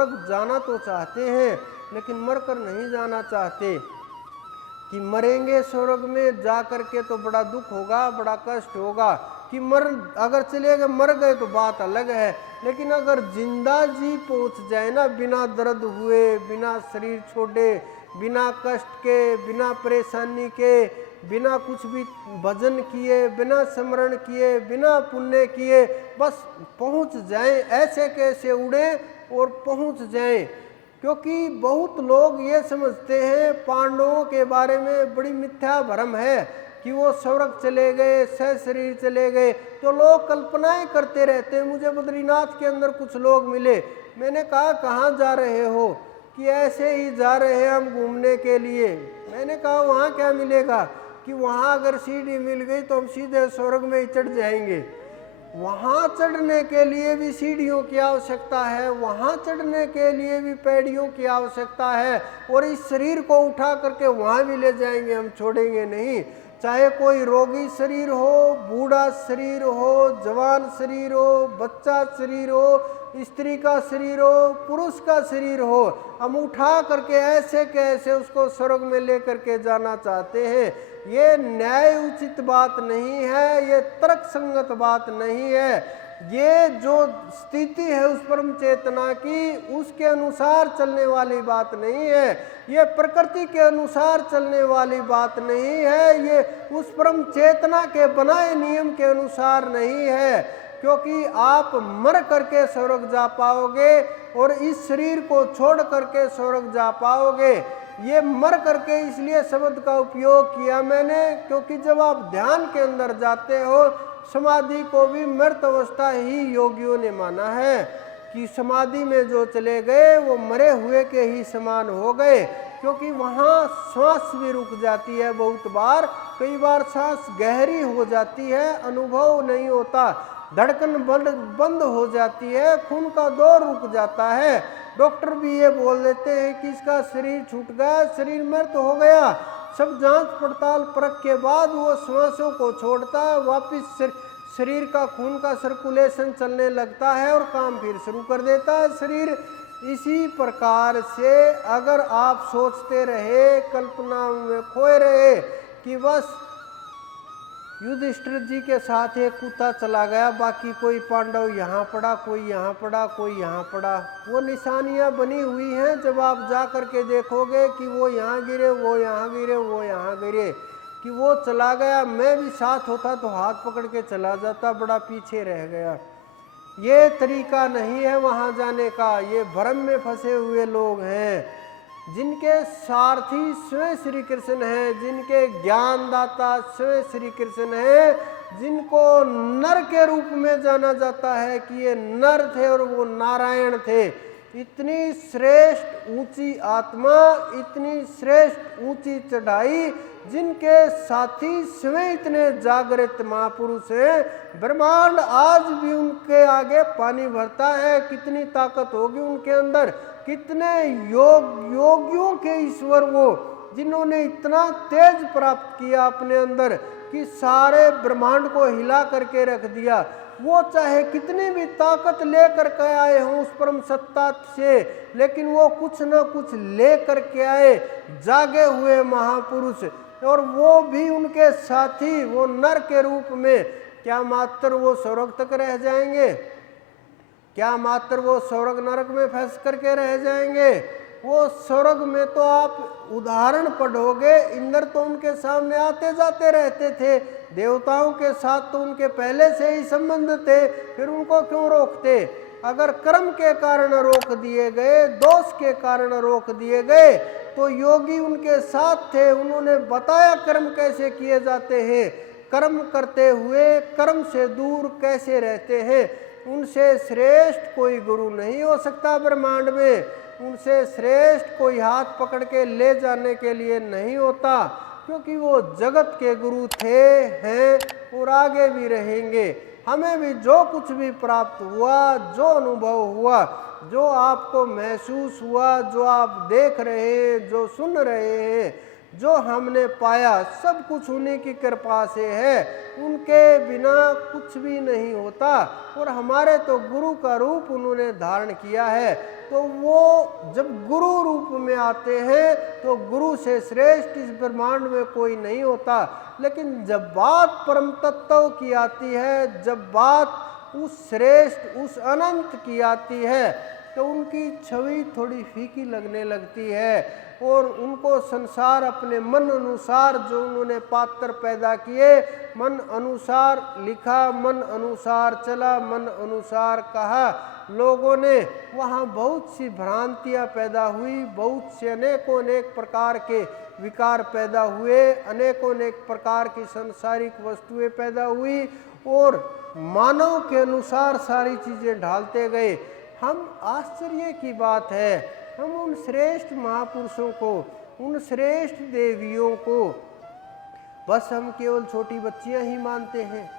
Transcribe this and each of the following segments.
स्वर्ग जाना तो चाहते हैं लेकिन मरकर नहीं जाना चाहते कि मरेंगे स्वर्ग में जा करके तो बड़ा दुख होगा, बड़ा कष्ट होगा। कि अगर चले गए मर गए तो बात अलग है, लेकिन अगर जिंदा जी पहुंच जाए ना, बिना दर्द हुए, बिना शरीर छोड़े, बिना कष्ट के, बिना परेशानी के, बिना कुछ भी भजन किए, बिना स्मरण किए, बिना पुण्य किए, बस पहुंच जाएं, ऐसे कैसे उड़े और पहुंच जाएं। क्योंकि बहुत लोग ये समझते हैं, पांडवों के बारे में बड़ी मिथ्या भ्रम है कि वो स्वर्ग चले गए, सह शरीर चले गए, तो लोग कल्पनाएं करते रहते हैं। मुझे बद्रीनाथ के अंदर कुछ लोग मिले, मैंने कहा कहाँ जा रहे हो? कि ऐसे ही जा रहे हैं हम घूमने के लिए। मैंने कहा वहाँ क्या मिलेगा? कि वहाँ अगर सीढ़ी मिल गई तो हम सीधे स्वर्ग में ही चढ़ जाएंगे। वहाँ चढ़ने के लिए भी सीढ़ियों की आवश्यकता है, वहाँ चढ़ने के लिए भी पैड़ियों की आवश्यकता है, और इस शरीर को उठा करके वहाँ भी ले जाएंगे, हम छोड़ेंगे नहीं। चाहे कोई रोगी शरीर हो, बूढ़ा शरीर हो, जवान शरीर हो, बच्चा शरीर हो, स्त्री का शरीर हो, पुरुष का शरीर हो, हम उठा करके ऐसे के ऐसे उसको स्वर्ग में लेकर के जाना चाहते हैं। ये न्याय उचित बात नहीं है, ये तर्क संगत बात नहीं है। ये जो स्थिति है उस परम चेतना की, उसके अनुसार चलने वाली बात नहीं है, ये प्रकृति के अनुसार चलने वाली बात नहीं है, ये उस परम चेतना के बनाए नियम के अनुसार नहीं है। क्योंकि आप मर करके स्वर्ग जा पाओगे और इस शरीर को छोड़ करके स्वर्ग जा पाओगे। ये मर करके इसलिए शब्द का उपयोग किया मैंने, क्योंकि जब आप ध्यान के अंदर जाते हो, समाधि को भी मृत अवस्था ही योगियों ने माना है कि समाधि में जो चले गए वो मरे हुए के ही समान हो गए। क्योंकि वहाँ श्वास भी रुक जाती है, बहुत बार, कई बार सांस गहरी हो जाती है, अनुभव नहीं होता, धड़कन बंद हो जाती है, खून का दौर रुक जाता है। डॉक्टर भी ये बोल देते हैं कि इसका शरीर छूट गया, शरीर मृत हो गया। सब जांच पड़ताल परख के बाद वो श्वासों को छोड़ता है, वापिस शरीर का खून का सर्कुलेशन चलने लगता है और काम फिर शुरू कर देता है शरीर। इसी प्रकार से अगर आप सोचते रहे, कल्पना में खोए रहे कि बस युधिष्ठिर जी के साथ एक कुत्ता चला गया, बाकी कोई पांडव यहाँ पड़ा, कोई यहाँ पड़ा, कोई यहाँ पड़ा, वो निशानियाँ बनी हुई हैं। जब आप जा करके देखोगे कि वो यहाँ गिरे, वो यहाँ गिरे, वो यहाँ गिरे, कि वो चला गया, मैं भी साथ होता तो हाथ पकड़ के चला जाता, बड़ा पीछे रह गया। ये तरीका नहीं है वहाँ जाने का। ये भ्रम में फंसे हुए लोग हैं, जिनके सारथी स्वयं श्री कृष्ण हैं, जिनके ज्ञानदाता स्वयं श्री कृष्ण हैं, जिनको नर के रूप में जाना जाता है कि ये नर थे और वो नारायण थे। इतनी श्रेष्ठ ऊंची आत्मा, इतनी श्रेष्ठ ऊंची चढ़ाई, जिनके साथी स्वयं इतने जागृत महापुरुष हैं। ब्रह्मांड आज भी उनके आगे पानी भरता है। कितनी ताकत होगी उनके अंदर, कितने योगियों के ईश्वर वो, जिन्होंने इतना तेज प्राप्त किया अपने अंदर कि सारे ब्रह्मांड को हिला करके रख दिया। वो चाहे कितनी भी ताकत लेकर के आए हों उस परम सत्ता से, लेकिन वो कुछ न कुछ लेकर के आए, जागे हुए महापुरुष। और वो भी उनके साथी वो नर के रूप में, क्या मात्र वो स्वर्ग तक रह जाएंगे? क्या मात्र वो स्वर्ग नरक में फंस करके रह जाएंगे? वो स्वर्ग में तो आप उदाहरण पढ़ोगे, इंद्र तो उनके सामने आते जाते रहते थे, देवताओं के साथ तो उनके पहले से ही संबंध थे, फिर उनको क्यों रोकते? अगर कर्म के कारण रोक दिए गए, दोष के कारण रोक दिए गए, तो योगी उनके साथ थे, उन्होंने बताया कर्म कैसे किए जाते हैं, कर्म करते हुए कर्म से दूर कैसे रहते हैं। उनसे श्रेष्ठ कोई गुरु नहीं हो सकता ब्रह्मांड में, उनसे श्रेष्ठ कोई हाथ पकड़ के ले जाने के लिए नहीं होता, क्योंकि वो जगत के गुरु थे, हैं और आगे भी रहेंगे। हमें भी जो कुछ भी प्राप्त हुआ, जो अनुभव हुआ, जो आपको महसूस हुआ, जो आप देख रहे हैं, जो सुन रहे हैं, जो हमने पाया सब कुछ उन्हीं की कृपा से है, उनके बिना कुछ भी नहीं होता। और हमारे तो गुरु का रूप उन्होंने धारण किया है, तो वो जब गुरु रूप में आते हैं तो गुरु से श्रेष्ठ इस ब्रह्मांड में कोई नहीं होता। लेकिन जब बात परम तत्व की आती है, जब बात उस श्रेष्ठ उस अनंत की आती है, तो उनकी छवि थोड़ी फीकी लगने लगती है और उनको संसार अपने मन अनुसार जो उन्होंने पात्र पैदा किए, मन अनुसार लिखा, मन अनुसार चला, मन अनुसार कहा, लोगों ने वहाँ बहुत सी भ्रांतियाँ पैदा हुई, बहुत से अनेकों अनेक प्रकार के विकार पैदा हुए, अनेकों अनेक प्रकार की सांसारिक वस्तुएं पैदा हुई और मानव के अनुसार सारी चीज़ें ढालते गए। हम आश्चर्य की बात है, हम उन श्रेष्ठ महापुरुषों को, उन श्रेष्ठ देवियों को बस हम केवल छोटी बच्चियां ही मानते हैं।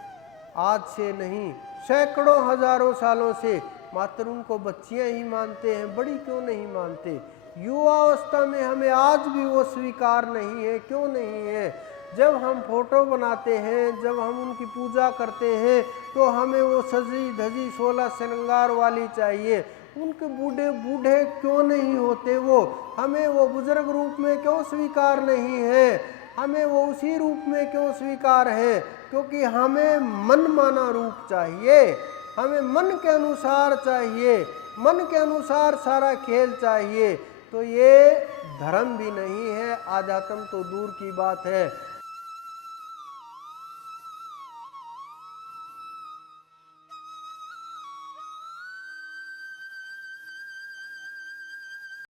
आज से नहीं, सैकड़ों हजारों सालों से मात्र उनको बच्चियां ही मानते हैं, बड़ी क्यों नहीं मानते। युवावस्था में हमें आज भी वो स्वीकार नहीं है, क्यों नहीं है। जब हम फोटो बनाते हैं, जब हम उनकी पूजा करते हैं, तो हमें वो सजी धजी 16 श्रृंगार वाली चाहिए। उनके बूढ़े बूढ़े क्यों नहीं होते वो, हमें वो बुजुर्ग रूप में क्यों स्वीकार नहीं है, हमें वो उसी रूप में क्यों स्वीकार है, क्योंकि हमें मनमाना रूप चाहिए, हमें मन के अनुसार चाहिए, मन के अनुसार सारा खेल चाहिए। तो ये धर्म भी नहीं है, आध्यात्म तो दूर की बात है।